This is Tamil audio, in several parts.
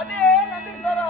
அதே நன்றி சாரா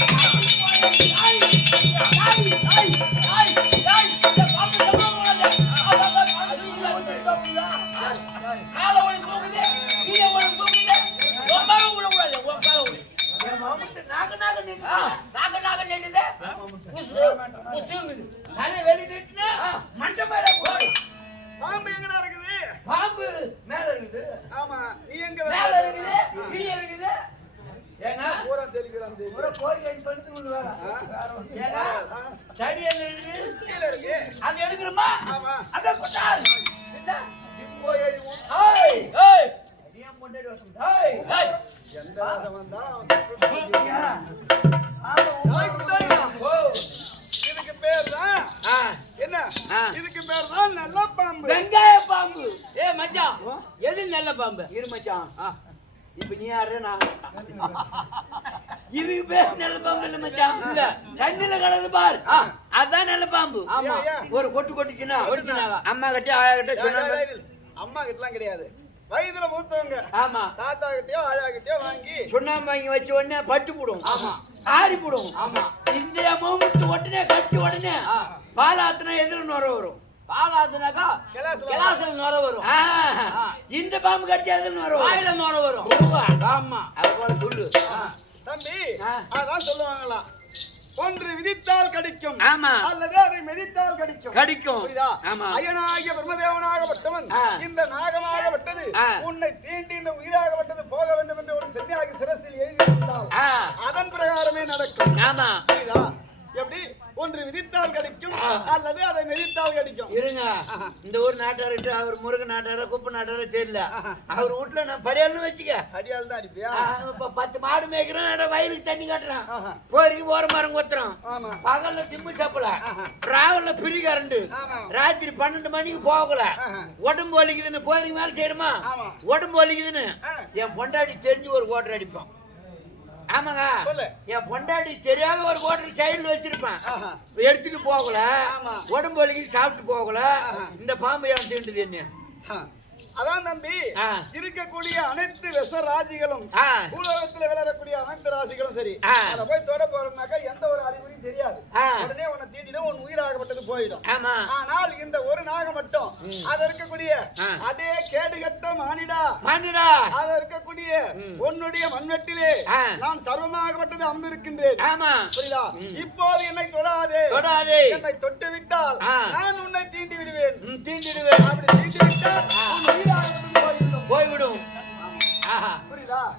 காலை இதுக்கு பேர் தான் என்ன. இதுக்கு பேர் தான் நல்ல பாம்பு வெங்காய பாம்பு ஏ மச்சான் எது நல்ல பாம்பு இரு மச்சான் இப்ப நீ யாரு நான் இதுக்கு பேர் நல்ல பாம்பு இல்ல மச்சான் இல்ல தண்ணில கடந்து பார் அதான் நல்ல பாம்பு ஆமா. ஒரு கொட்டு கொட்டுச்சுன்னா அம்மா கிட்ட ஆயா கிட்ட சொன்ன அம்மா கிட்டலாம் கிடையாது வயதுல மூத்தவங்க. ஆமா. தாத்தா கிட்டயோ ஆயா கிட்டயோ வாங்கி சுண்ணாம்பு வாங்கி வச்ச உடனே பட்டு போடும். ஆமா. ஆறி போடும். ஆமா. இந்த மூமுத்து உடனே கடிச்ச உடனே பால் ஆத்துனா எதிர நுர வரும். பால் ஆத்துனாக்கா கிளாஸ்ல கிளாஸ்ல நுர வரும். இந்த பாம்பு கடிச்சா எதிர நுர வரும். வாயில நுர வரும். ஆமா. அது போல சொல்லு. தம்பி. அதான் சொல்லுவாங்களாம் ஒன்று விதித்தால் கடிக்கும். ஆமா. அல்லது அதை மிதித்தால் கடிக்கும். கடிக்கும். ஆமா. அயனாகிய பிரம்மதேவனாகப்பட்டவன். இந்த நாகமாகப்பட்டது. உன்னை தீண்டி இந்த உயிராகப்பட்டது போக வேண்டும் என்று ஒரு சென்னியாகி சிரசில் எழுதியிருந்தால் அதன் பிரகாரமே நடக்கும். ஆமா. புரியுதா? எப்படி? ஒன்று விதித்தால் கடிக்கும் அல்லது அதை மிதித்தால் கடிக்கும். இருங்க. இந்த ஊர் நாட்டார்கிட்ட அவர் முருகன் நாட்டார குப்பை நாட்டார தெரியல. அவர் வீட்டுல நான் படியாள்னு வச்சுக்க. அடியால் தான் அடிப்பியா இப்ப பத்து மாடு மேய்க்கிறோம் வயலுக்கு தண்ணி கட்டுறான். போரிக்கு ஓர மரம் கொத்துறான். ஆமா. பகல்ல டிம்மு சாப்பிடல. ராவல்ல பிரி கரண்ட். ராத்திரி பன்னெண்டு மணிக்கு போகல. உடம்பு வலிக்குதுன்னு போரிக்கு மேல செய்யணுமா. உடம்பு வலிக்குதுன்னு. என் பொண்டாட்டி தெரிஞ்சு ஒரு கோட்டர் அடிப்பான். ஆமாங்க. என் பொண்டாட்டி தெரியாத ஒரு கோட்டர் சைடுல வச்சிருப்பான். எடுத்துட்டு போகல. உடம்பு வலிக்கு சாப்பிட்டு போகல இந்த பாம்பு தீண்டுது என்ன. அதான் நம்பி. இருக்கக்கூடிய அனைத்து விஷ ராசிகளும். பூலோகத்துல விளையாடக்கூடிய அனைத்து ராசிகளும் சரி. அதை போய் தொட போறோம்னாக்கா எந்த ஒரு அறிகுறியும் போயிடும். ஆமா. ஆனால் இந்த ஒரு நாகம் மட்டும் அது இருக்கக்கூடிய. அதே கேடுகட்ட மானிடா. மானிடா. அது இருக்கக்கூடிய உன்னுடைய மண்வெட்டிலே. நான் சர்வமாகப்பட்டது அமர்ந்திருக்கின்றேன். ஆமா. புரியுதா? இப்போது என்னை தொடாதே. தொடாதே. என்னை தொட்டு விட்டால். நான் உன்னை தீண்டி விடுவேன் தீண்டிடுவேன். அப்படி தீண்டி விட்டால் உன் உயிரானது போய்விடும். போய்விடும். ஆஹா.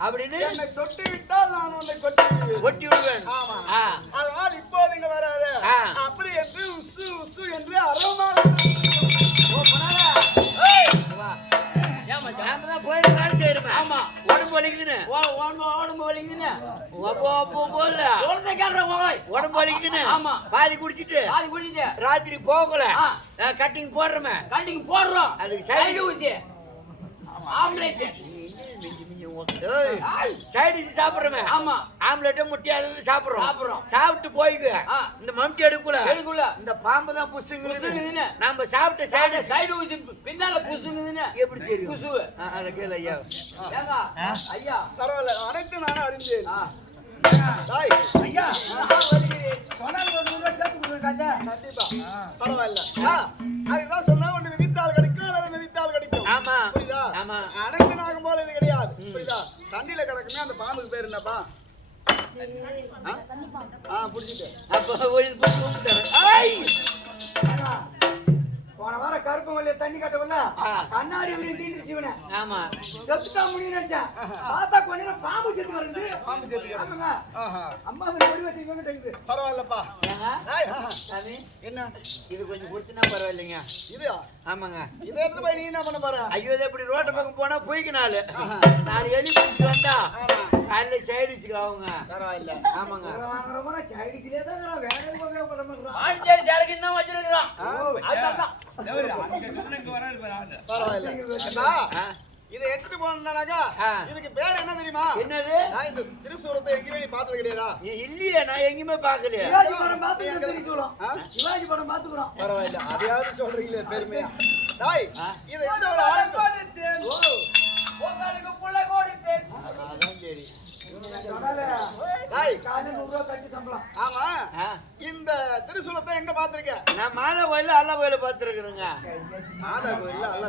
அப்படின்னு என்னை தொட்டு விட்டால் நான் உன்னை கொட்டி விடுவேன் ஒட்டி விடுவேன் ஆமா. ஆ. அதனால் இப்போது இங்க வராத. அப்படி என்று உசு உசு என்று அறமாக ஓ, போனாரா? ஏய், வா. நாம தான் போயிட்டு வேலை செய்யறோமே. உடம்பு வலிக்குதுன்னு. அப்போ, அப்போ போகல. உடம்பு வலிக்குதுன்னு. பாதி குடிச்சிட்டு ராத்திரி போகல. கட்டிங் போடுறோமே போடுறோம். அதுக்கு சைடு. ஊசி ஆம்லேட் சைடு சாப்பிடுறோமே. ஆமா. ஆம்லெட் முட்டை அது சாப்பிடுறோம். சாப்பிடுறோம். சாப்பிட்டு போய்க்கு. இந்த மம்டி எடுக்கல எடுக்கல. இந்த பாம்பு தான் புசுங்க புசுங்குதுன்னு. நம்ம சாப்பிட்ட சைடு சைடு ஊசி பின்னால புசுங்குதுன்னு. எப்படி தெரியும்? குசுவு ஆ, அதை கேளு ஐயா. பரவாயில்ல அனைத்து நானும் ஐயா கண்டிப்பா. பரவாயில்ல. அதுதான் சொன்னா ஒண்ணு விதித்தால் கிடைக்கும் அல்லது மிதித்தால் கிடைக்கும். ஆமா. புரியுதா? ஆமா அனைத்து நாகம் போல இது கிடையாது புரியுதா? தண்ணியில கிடக்குமே அந்த பாம்புக்கு பேர் என்னப்பா? ஆ? ஐய்! போன வாரம் கருப்பு மல்லிய தண்ணி ஆ. கண்ணாடி விரியும் தீண்டிச்சு இவனை ஆமா. செத்துட்டா முடியும் நினைச்சேன். பார்த்தா கொஞ்ச பாம்பு செத்து வருது பாம்பு கிடக்கு ஆமாங்க. அம்மா ஒரு பொடி வச்சு இவங்க இருக்குது. பரவாயில்லப்பா. என்ன? இது கொஞ்சம் கொடுத்துனா பரவாயில்லைங்க. இது ஆமாங்க. இதை எடுத்து போய் நீ என்ன பண்ண போற? ஐயோ இது இப்படி ரோட்ட பக்கம் போனா போய்க்கு நாலு. நாலு எலி பிடிச்சிட்டு வந்தா ஆமா. காலைல சைடு வச்சுக்கலாவுங்க பரவாயில்ல. ஆமாங்க. வாங்குறோம்னா சைடிஸ்லயே தான். வேற எதுவும் உபயோகப்பட மாட்டோம் பாண்டியர் ஜாலக்கு என்ன வச்சிருக்கிறான். ஆ, பரவாயில்ல. இதை எடுத்துட்டு போனாக்கா. இதுக்கு பேர் என்ன தெரியுமா? என்னது? நான் இந்த திருசூரத்தை எங்கேயுமே நீ பார்த்தது கிடையாதா? இல்லையே நான் எங்கேயுமே பார்க்கலையே. சிவாஜி படம் சொல்லும் ஆ? சிவாஜி படம் பார்த்துக்கிறோம் பரவாயில்ல அதையாவது சொல்றீங்களே பெருமையா? தாய். இதை எந்த ஒரு ஓ, உங்களுக்கு புள்ள கொடுத்தேன் அதான் சரி. காலையில நூறு ரூபா கட்டி சம்பளம். ஆமா. ஆ, இந்த திருசூலத்தை எங்க பாத்திருக்க நான் மாதா கோயில அல்லா கோயில பார்த்துருக்குறேங்க மாதா கோயில் அல்ல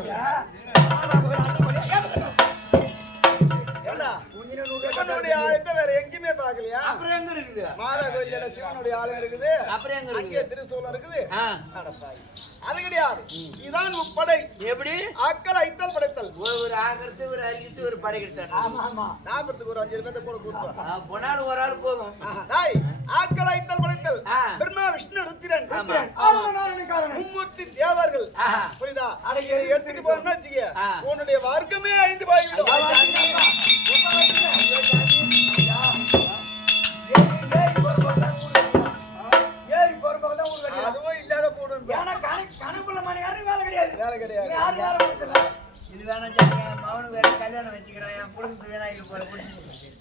ஏண்டா? சிவனுடைய ஆலயத்தை வேற எங்கேயுமே பார்க்கலையா அப்புறம் எங்க இருக்குது மாதா கோயிலோட சிவனுடைய ஆலயம் இருக்குது அப்புறம் எங்க அங்கே இருக்குது திருசூலம் இருக்குது ஆ, அடப்பாவி. அது கிடையாது இதான் முப்படை எப்படி ஆக்கள் ஐத்தல் படைத்தல் ஒரு ஒரு ஆகிறது ஒரு அரிக்கிறது ஒரு படைக்கிறது ஆமா ஆமா சாப்பிடுறதுக்கு ஒரு அஞ்சு பேர்த்த கூட கூட்டுவா பொன்னாடு ஒரு ஆள் போதும் தாய் ஆக்கள் ஐத்தல் படைத்தல். பிரம்மா விஷ்ணு ருத்திரன் மும்மூர்த்தி தேவர்கள். புரியுதா அட, இதை எடுத்துட்டு போறோம்னு வச்சுக்க. உன்னுடைய வர்க்கமே அழிந்து போய்விடும்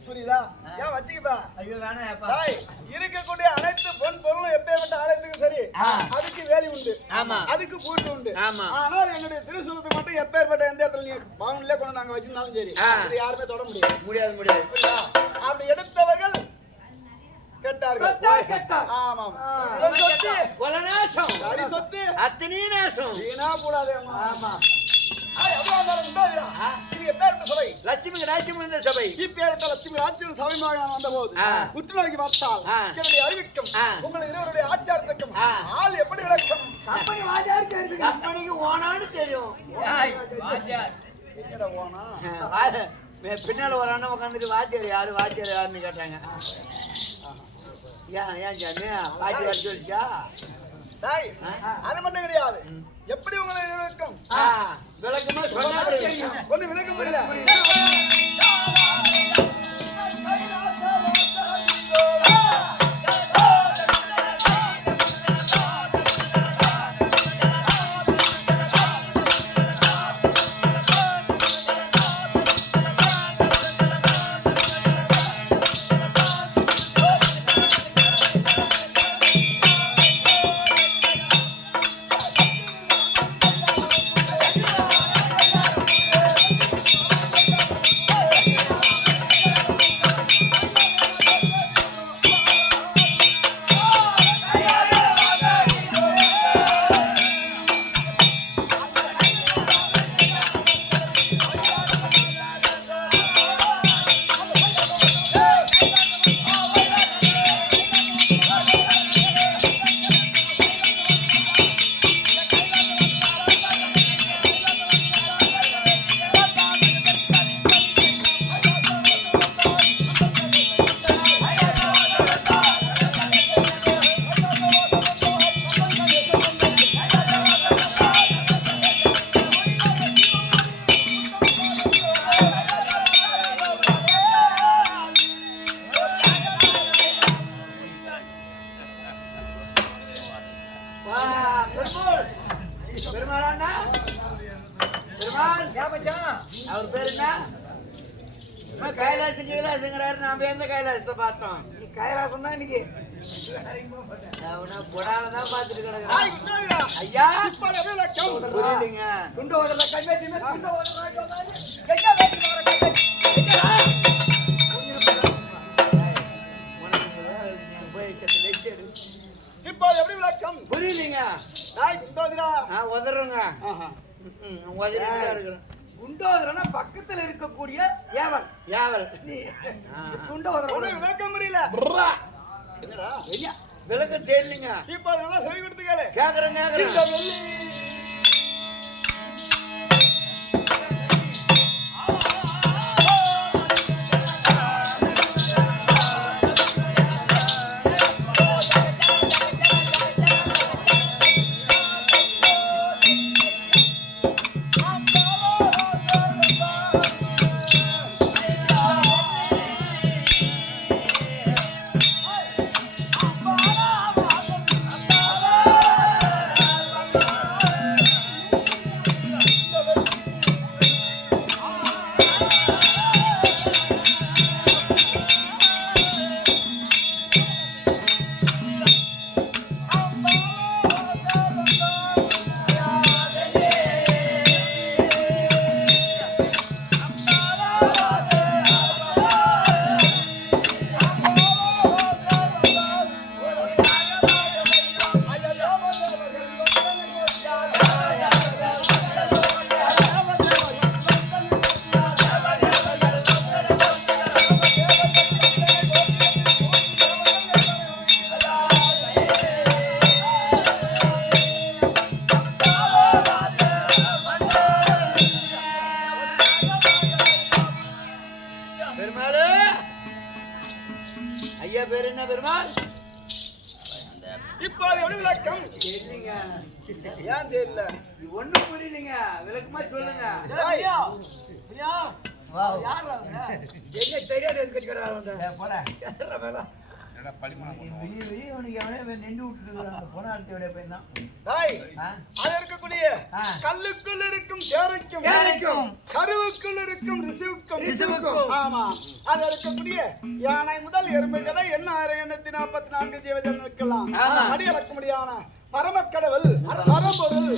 புரியுதா? ஏன் ஐயோ தாய் இருக்கக்கூடிய அனைத்து பொன் பொருளும் எப்பேற்பட்ட சரி. அதுக்கு வேலி உண்டு. ஆமா. அதுக்கு பூட்டு உண்டு. ஆமா. ஆனால் திருசூலத்துக்கு மட்டும் எப்பேற்பட்ட எந்த இடத்துல நீ பவன்ல கொண்டு நாங்க வச்சிருந்தாலும் சரி. இதை யாருமே தொட முடியாது. முடியாது முடியாது. அப்படி எடுத்தவர்கள் கொல நேசம். ஆமா. இது எப்பேற்பட்ட சபை. லட்சுமிக்கு ராஜ்யம் இருந்த சபை. இப்பேற்பட்ட லட்சுமி ஆட்சியில் சபைமாக வந்த போது ஆ. உற்று நோக்கி பார்த்தால் ஆ. என்னுடைய அறிவிக்கும் ஆ. உங்கள் இருவருடைய ஆச்சாரத்துக்கும் ஆ. ஆள் எப்படி விளக்கம்? கம்பெனி வாஜாரு தெரிஞ்சுக்க. கம்பெனிக்கு ஓனான்னு தெரியும். ஏய், வாத்தியார். என்னடா போனா ஆ, வா- மே- பின்னால ஒரு அண்ணன் உட்காந்துட்டு வாத்தியார் யாரு வாத்தியார் யாருன்னு கேட்டாங்க. ஏன் ஏன் சாமி? சொல்லிச்சா. அது மட்டும் கிடையாது. எப்படி உங்களை விளக்கம் ஆ, விளக்கமா சொன்னா ஒண்ணு விளக்கம் இப்போது எப்படி விளக்கம் புரியலைங்க நான் உதறேங்க ஆஹா ம், உதறிட்டு இருக்கிறேன் குண்டோதரனா பக்கத்துல இருக்கக்கூடிய ஏவல் ஆ. குண்டோதரன் விளக்கம் புரியல புர்ரா. என்னடா ஐயா, விளக்கு தெரியலைங்க இப்போது நல்லா செவி கொடுத்து கேளு கேக்குறேன் கேக்குறேன் ஏன் தெரியல ஒண்ணும் புரியலைங்க விளக்கமா சொல்லுங்க என்ன தெரியாது ஆ. கல்லுக்குள் இருக்கும் தேரைக்கும். கருவுக்குள் இருக்கும் ரிசுவுக்கும். ஆமா அது இருக்கக்கூடிய யானை முதல் எறும்புகளை என்ன எண்ணூத்தி நாற்பத்தி நான்கு ஜீவஜனுக்கெல்லாம் ஆமா. அடி அளக்க முடியான பரமக்கடவுள் பரம்பொருள்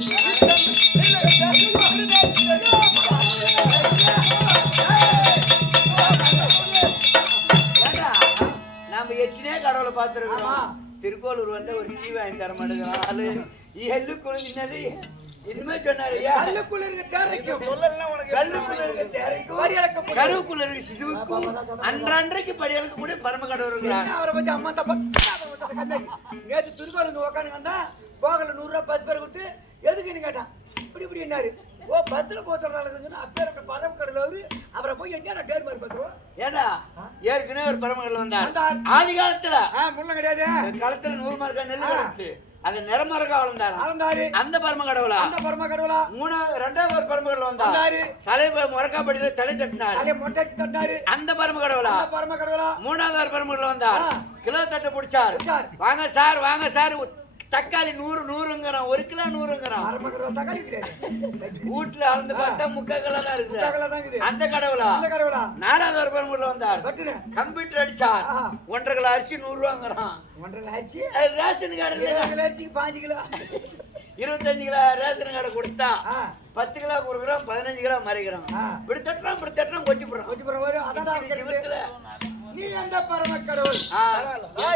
நாம எத்தனையோ கடவுளை பார்த்திருக்கிறோம். திருக்கோளூர் வந்து ஒரு வாங்கி தர மாட்டேங்கிறான் ஆளு. எள்ளு குளிஞ்சினது இனிமே சொன்னாரு கல்லுக்குள்ள இருக்க தேரைக்கும். சொல்லலாம் உனக்கு கல்லுக்குள்ள இருக்க தேரைக்கும் படி அளக்க கருவுக்குள்ள இருக்க சிசுவுக்கும் அன்றன்றைக்கு படியலுக்கு கூட பரம கடவுள் அவரை பத்தி அம்மா தப்பா கண்ணாடி. நேத்து திருக்கோளுங்க உட்காந்து வந்தா ரூபாய் பஸ் பேர் கொடுத்து எதுக்குன்னு கேட்டான்? இப்படி இப்படி என்னாரு. ஓ பஸ்ல போக சொல்றாங்க அப்பேர் அப்படி பணம் கடையில் வந்து அவரை. போய் என்ன டேர் மாதிரி பேசுவோம் ஏண்டா? ஏற்கனவே ஒரு பரம கடவுள் வந்தார். ஆதி காலத்துல. ஆ முள்ள கிடையாது. களத்துல நூறு மரக்கா நெல் அது நிறமரக்கா வளர்ந்தாராம் அளந்தாரு அந்த பரம கடவுளா? அந்த பரம கடவுளா? மூணாவது ரெண்டாவது ஒரு பரம கடவுள் வந்தார். தலை முறக்காப்படியில தலை தட்டினார். தலையை மொட்டை அடிச்சு தந்தாரு அந்த பரம கடவுளா? பரம கடவுளா? மூணாவது ஒரு பரம கடவுள் வந்தார். கிலோ தட்டை பிடிச்சார். வாங்க சார் வாங்க சார். தக்காளி நூறு நூறுங்கிறான். ஒரு கிலோ நூறுங்கிறான். பரம கடவுளா தக்காளி கிடையாது. வீட்டுல அளந்து பார்த்தா முக்கா கிலோ தான் இருக்குது. அந்த கடவுளா? நாலாவது ஒரு பரம வந்தார். கம்ப்யூட்டர் அடிச்சார். ஒன்றரை கிலோ அரிசி நூறு ரூபாங்கிறான் ஒன்றரை அது ரேஷன் கிலோ அரிசிக்கு பாஞ்சு கிலோ. இருபத்தஞ்சு கிலோ ரேஷன் கார்டு கொடுத்தா பத்து கிலோ கொடுக்குறோம் பதினஞ்சு கிலோ மறைக்கிறோம். இப்படி தட்டுறோம் இப்படி தட்டுறோம் கொஞ்சம் போடுறோம் கொஞ்சம் பிறகு வரும் அதான். நீ அந்த பரம கடவுள்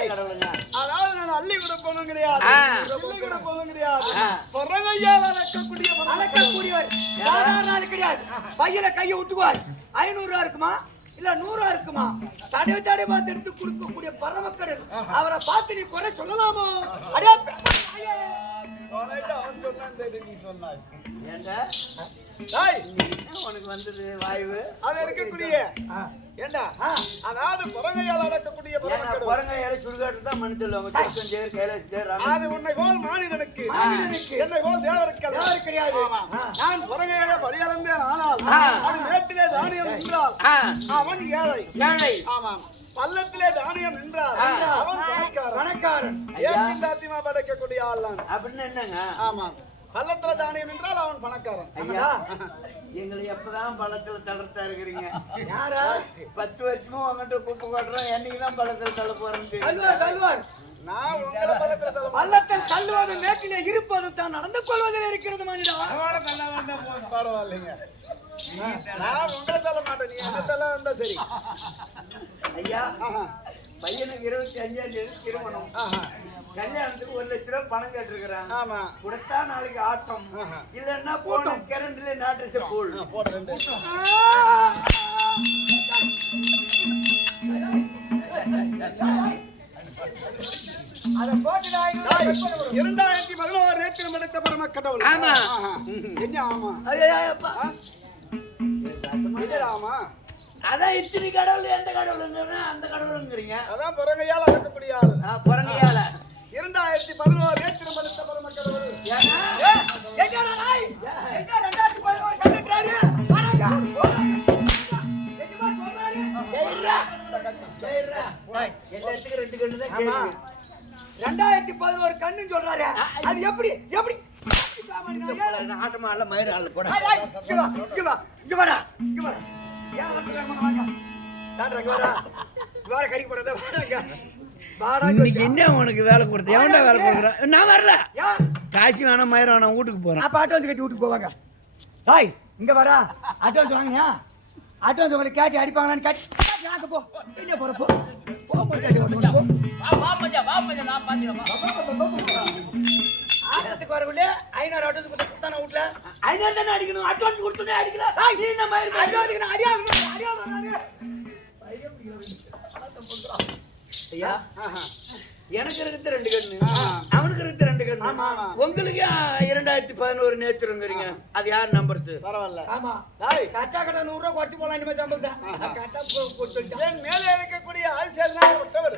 கடவுளுங்க அதாவது நான் அள்ளி கூட போனோம் கிடையாது. அள்ளி கூட போனோம் கிடையாது அழைக்கக்கூடிய பரமக்கடவுள். அளக்கக்கூடியவர் ஆள் கிடையாது. பையில கையை விட்டுக்குவார் ஐநூறு ரூபா இருக்குமா? இல்ல நூறு இருக்குமா? தடவை தடவை பார்த்து எடுத்து கொடுக்கக்கூடிய பரமக்கடல் அவரை பார்த்து நீ குறை சொல்லலாமோ? அடே ஐயே. உனக்கு வந்தது? வாய்வு? அது இருக்கக்கூடிய. ஏண்டா. அதாவது சுடுகாட்டு தான் ராமன். அது உன்னை மானிடனுக்கு. மானிடனுக்கு. என்னை போல் தேவருக்கு. தேவருக்கு கிடையாது. நான் பிறகையிலே படியளந்தேன் ஆனால். அது மேட்டிலே தானியம் என்றால் அவன் ஏழை. ஏழை. ஆமாம். பள்ளத்திலே தானியம் நின்றார் ஆ. அவன் பணக்காரன் ஏன் தாத்தியமா படைக்கக்கூடிய ஆள் தான் அப்படின்னு என்னங்க? ஆமா. பள்ளத்துல தானியம் என்றால் அவன் பணக்காரன். ஐயா எங்களை எப்பதான் பழத்துல தளர்த்தா இருக்கிறீங்க? யாரா? பத்து வருஷமா உங்ககிட்ட குப்பை கொட்டுறோம் என்னைக்கு தான் பள்ளத்துல தள்ள மாட்டேன். பள்ளத்தில் தள்ளுவது மேட்டிலே இருப்பதும் தான் நடந்து கொள்வதில் இருக்கிறது மனிதா. பரவாயில்லைங்க. நான் உங்களை தள்ள மாட்டேன். நீ என்ன தள்ள வந்தா சரி. ஐயா. பையனுக்கு இருபத்தி அஞ்சாம் தேதி திருமணம். கல்யாணத்துக்கு ஒரு லட்ச ரூபாய் பணம் கேட்டிருக்கிறான். ஆமா. கொடுத்தா நாளைக்கு ஆட்டம். இல்லன்னா போன கரண்ட்ல நாட்டு போல் இரண்டாயிரத்தி பதினோரு நேற்று எடுத்த பரம கடவுள். ஆமா. என்ன ஆமா? ஐயப்பா என்ன ஆமா. அதான் இத்தனை கடவுள் எந்த கடவுளுங்கிறீங்க அந்த கடவுளுங்கிறீங்க. அதான் பிறங்கையால் அடக்கக்கூடிய ஆள். பிறங்கையால. இரண்டாயிரத்தி பதினோரு எடுத்த பரம கடவுள் ரெண்டாயிரத்தி பதினோரு கண்டுட்டாரு? ரெண்டாயிரத்தி பதினோரு கண்ணுன்னு சொல்றாரு. அது எப்படி எப்படி? ஆட்டமா அல்ல மயிறு அல்ல போட வா, இங்க வா, இங்க வாடா, இங்க வாடா. இன்னைக்கு என்ன உனக்கு வேலை கொடுத்த எவன்டா வேலை கொடுக்குறான் நான் வரல? காசு வேணாம் மயிரம் வேணாம் வீட்டுக்கு போறேன் அப்ப அட்வான்ஸ் கட்டி வீட்டுக்கு போவாங்க டாய் இங்க வாடா அட்வான்ஸ் வாங்கினியா அட்வான்ஸ் உங்களுக்கு கேட்டி அடிப்பாங்களான்னு கேட்டி வாங்க போ என்ன போற போ போ ஆயிரத்துக்கு வரவில்லை. ஐநூறு அட்வான்ஸ் கொடுத்து தானே வீட்டுல அதனால தானே அடிக்கணும். அட்வான்ஸ் கொடுத்தோன்னே அடிக்கல. நீ என்ன மயிர் அட்வான்ஸுக்கு நான் அடியா அடியா ஐயா. எனக்கு இருக்குது ரெண்டு கண்ணு. அவனுக்கு இருக்குது ரெண்டு கண்ணு. உங்களுக்கு இரண்டாயிரத்தி பதினோரு நேத்துருங்கிறீங்க அது யார் நம்புறது? பரவாயில்ல. ஆமா. கட்டா கட்ட நூறு ரூபா குறைச்சு போலாம் இனிமே சம்பளத்தை. கட்டா கொடுத்துட்டேன் என் மேலே இருக்கக்கூடிய ஆதிசேஷனாக ஒருத்தவர்.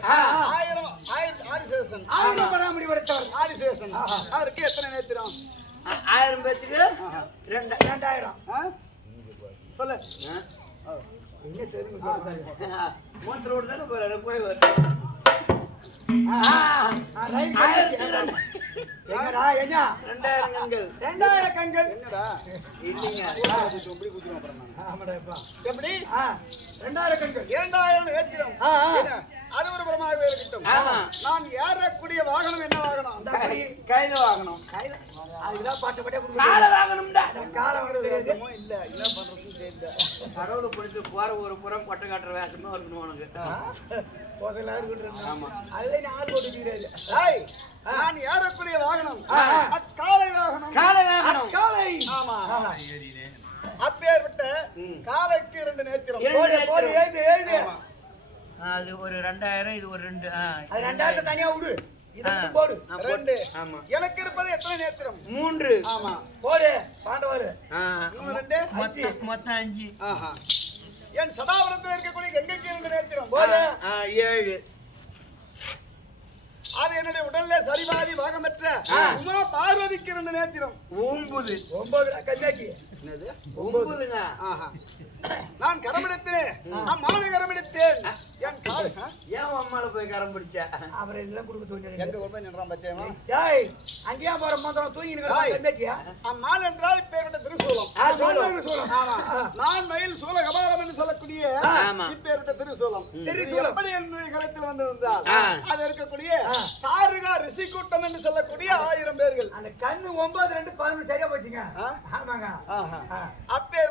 ஆயிரம் ஆயிரம் ஆதிசேஷன். ஆயிரம் பராமரி படைத்தவர் ஆதிசேஷன். அவருக்கு எத்தனை நேத்திரம்? ஆயிரம் பேத்துக்கு ரெண்டு ரெண்டாயிரம்? சொல்லு. என்ன தெரியும். மோட்டர் ரோடு தானே போய் வர ரெண்டாயிரம் கண்கள் ரெண்டாயிரம் கண்கள் என்னடா? இல்லைங்க. குத்துறோம் அப்புறம் எப்படி? ரெண்டாயிரம் கண்கள் இரண்டாயிரம். என்ன? அது ஒரு புறமாகவே இருக்கட்டும். ஆமா. நான் ஏறக்கூடிய வாகனம் என்ன வாகனம்? கையில கையில? அதுதான் பாட்டு பாட்டே காலை வாங்கணும்டா. காலம் வந்து வேஷமோ? இல்ல என்ன பண்றதுன்னு தெரியல. கடவுளை பிடிச்சி போற ஒரு புறம் கொட்டை காட்டுற வேஷமா இருக்கணும் உனக்கு. முதல்ல இருக்கட்டும். ஆமா. அதுல நீ ஆள் போட்டுக்கிறாரு. ஏய், நான் ஏறக்கூடிய வாகனம். அக்காலை வாகனம். காலை வாங்கணும் காலை ஆமா. அப்பேற்பட்ட. காலைக்கு இரண்டு நேத்திரம். எழுது எழுது. அது ஒரு ரெண்டாயிரம் இது ஒரு ரெண்டு அது ரெண்டாயிரத்தை தனியா விடு. போடு. ரெண்டு. ஆமா. எனக்கு இருப்பது எத்தனை நேத்திரம்? மூன்று. ஆமா. போடு. பாண்டவர் ரெண்டு மொத்தம் மொத்தம் அஞ்சு. ஆஹா. என் சதாபுரத்தில் இருக்கக்கூடிய கங்கைக்கு இரண்டு நேத்திரம். போடு. ஏழு. அது என்னுடைய உடல்ல சரிபாதி பாகமற்ற. உமா பார்வதிக்கு இரண்டு நேத்திரம். ஒன்பது ஒன்பது கஞ்சாக்கி என்னது? ஒன்பதுங்க ஆஹா. நான் கரமெடுத்தேன் அம்மாவை கரமெடுத்தேன் என் கால் ஆ? ஏன் உன் அம்மால போய் கரம் பிடிச்ச அப்புறம் இதெல்லாம் கொடுக்க தோணுது எங்க கொண்டு போய் நின்றான் பச்சையமா டேய் அங்கேயா போற மந்திரம் தூங்கி. கஞ்சாக்கியா அம்மாள் என்றால் பேருடைய திருசூலம். ஆ சூலம் ஆமா. நான் மயில் சூல கபாலம் என்று சொல்லக்கூடிய. இப்பேருடைய திருசூலம். திருசூலம். எப்படி என்று களத்தில் வந்திருந்தால். அது இருக்கக்கூடிய காருகா ரிஷி கூட்டம் என்று சொல்லக்கூடிய ஆயிரம் பேர்கள். அந்த கண்ணு ஒன்பது ரெண்டு பதினொன்று சரியா போச்சுங்க? ஆமாங்க. அப்பேர்